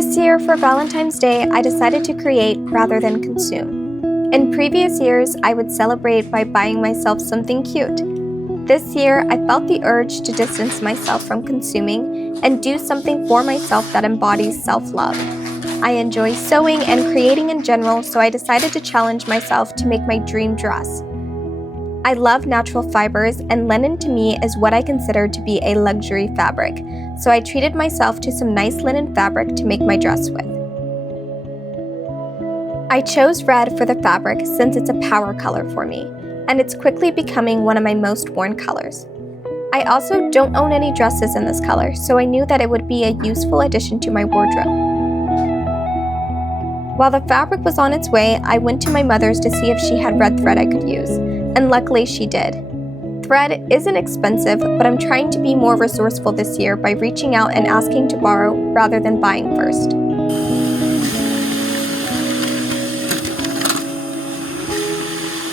This year, for Valentine's Day, I decided to create rather than consume. In previous years, I would celebrate by buying myself something cute. This year, I felt the urge to distance myself from consuming and do something for myself that embodies self-love. I enjoy sewing and creating in general, so I decided to challenge myself to make my dream dress. I love natural fibers, and linen to me is what I consider to be a luxury fabric, so I treated myself to some nice linen fabric to make my dress with. I chose red for the fabric since it's a power color for me, and it's quickly becoming one of my most worn colors. I also don't own any dresses in this color, so I knew that it would be a useful addition to my wardrobe. While the fabric was on its way, I went to my mother's to see if she had red thread I could use, and luckily she did. Thread isn't expensive, but I'm trying to be more resourceful this year by reaching out and asking to borrow rather than buying first.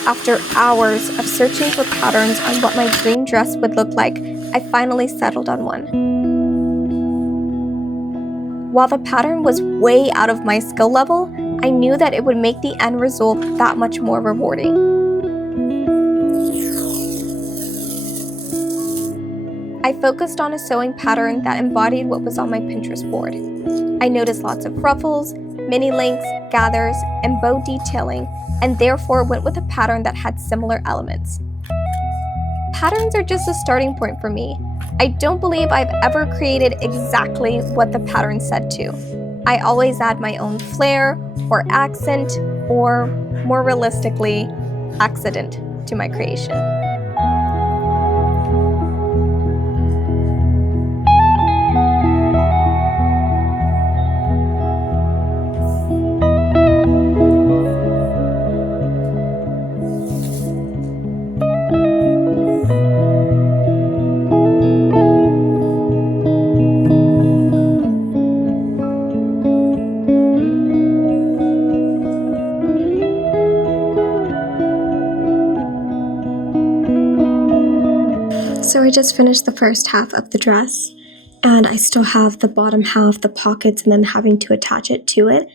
After hours of searching for patterns on what my dream dress would look like, I finally settled on one. While the pattern was way out of my skill level, I knew that it would make the end result that much more rewarding. I focused on a sewing pattern that embodied what was on my Pinterest board. I noticed lots of ruffles, mini links, gathers, and bow detailing, and therefore went with a pattern that had similar elements. Patterns are just a starting point for me. I don't believe I've ever created exactly what the pattern said to. I always add my own flair or accent, or more realistically, accident to my creation. So I just finished the first half of the dress, and I still have the bottom half, the pockets, and then having to attach it to it.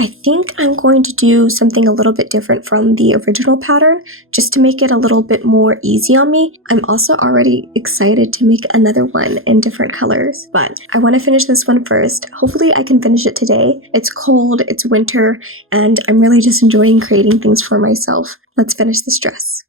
I think I'm going to do something a little bit different from the original pattern, just to make it a little bit more easy on me. I'm also already excited to make another one in different colors, but I want to finish this one first. Hopefully I can finish it today. It's cold, it's winter, and I'm really just enjoying creating things for myself. Let's finish this dress.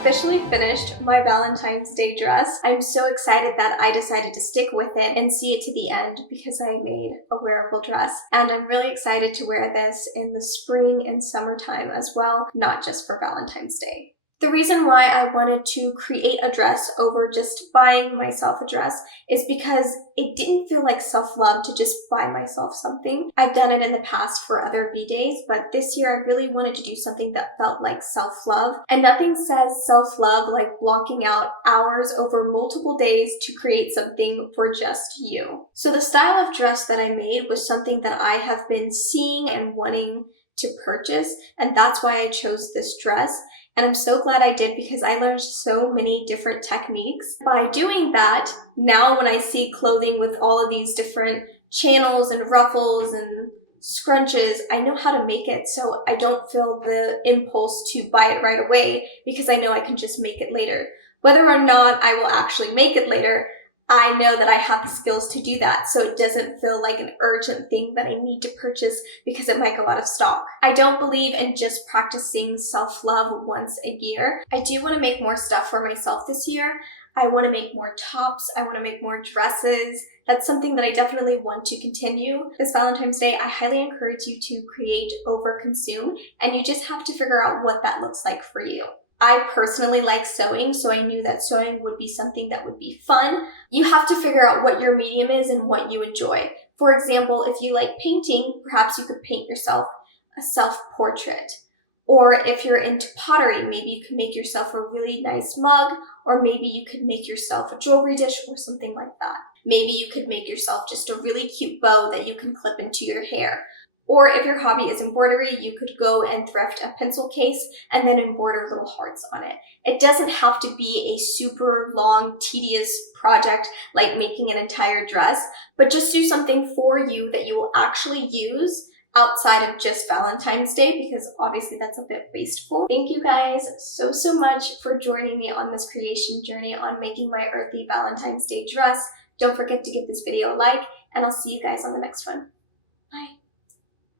Officially finished my Valentine's Day dress. I'm so excited that I decided to stick with it and see it to the end because I made a wearable dress, and I'm really excited to wear this in the spring and summertime as well, not just for Valentine's Day. The reason why I wanted to create a dress over just buying myself a dress is because it didn't feel like self-love to just buy myself something. I've done it in the past for other B-days, but this year I really wanted to do something that felt like self-love. And nothing says self-love like blocking out hours over multiple days to create something for just you. So the style of dress that I made was something that I have been seeing and wanting to purchase, and that's why I chose this dress. And I'm so glad I did because I learned so many different techniques. By doing that, now when I see clothing with all of these different channels and ruffles and scrunches, I know how to make it so I don't feel the impulse to buy it right away because I know I can just make it later. Whether or not I will actually make it later, I know that I have the skills to do that, so it doesn't feel like an urgent thing that I need to purchase because it might go out of stock. I don't believe in just practicing self-love once a year. I do want to make more stuff for myself this year. I want to make more tops. I want to make more dresses. That's something that I definitely want to continue. This Valentine's Day, I highly encourage you to create over consume, and you just have to figure out what that looks like for you. I personally like sewing, so I knew that sewing would be something that would be fun. You have to figure out what your medium is and what you enjoy. For example, if you like painting, perhaps you could paint yourself a self-portrait. Or if you're into pottery, maybe you could make yourself a really nice mug, or maybe you could make yourself a jewelry dish or something like that. Maybe you could make yourself just a really cute bow that you can clip into your hair. Or if your hobby is embroidery, you could go and thrift a pencil case and then embroider little hearts on it. It doesn't have to be a super long, tedious project like making an entire dress, but just do something for you that you will actually use outside of just Valentine's Day, because obviously that's a bit wasteful. Thank you guys so much for joining me on this creation journey on making my Earthy Valentine's Day dress. Don't forget to give this video a like, and I'll see you guys on the next one.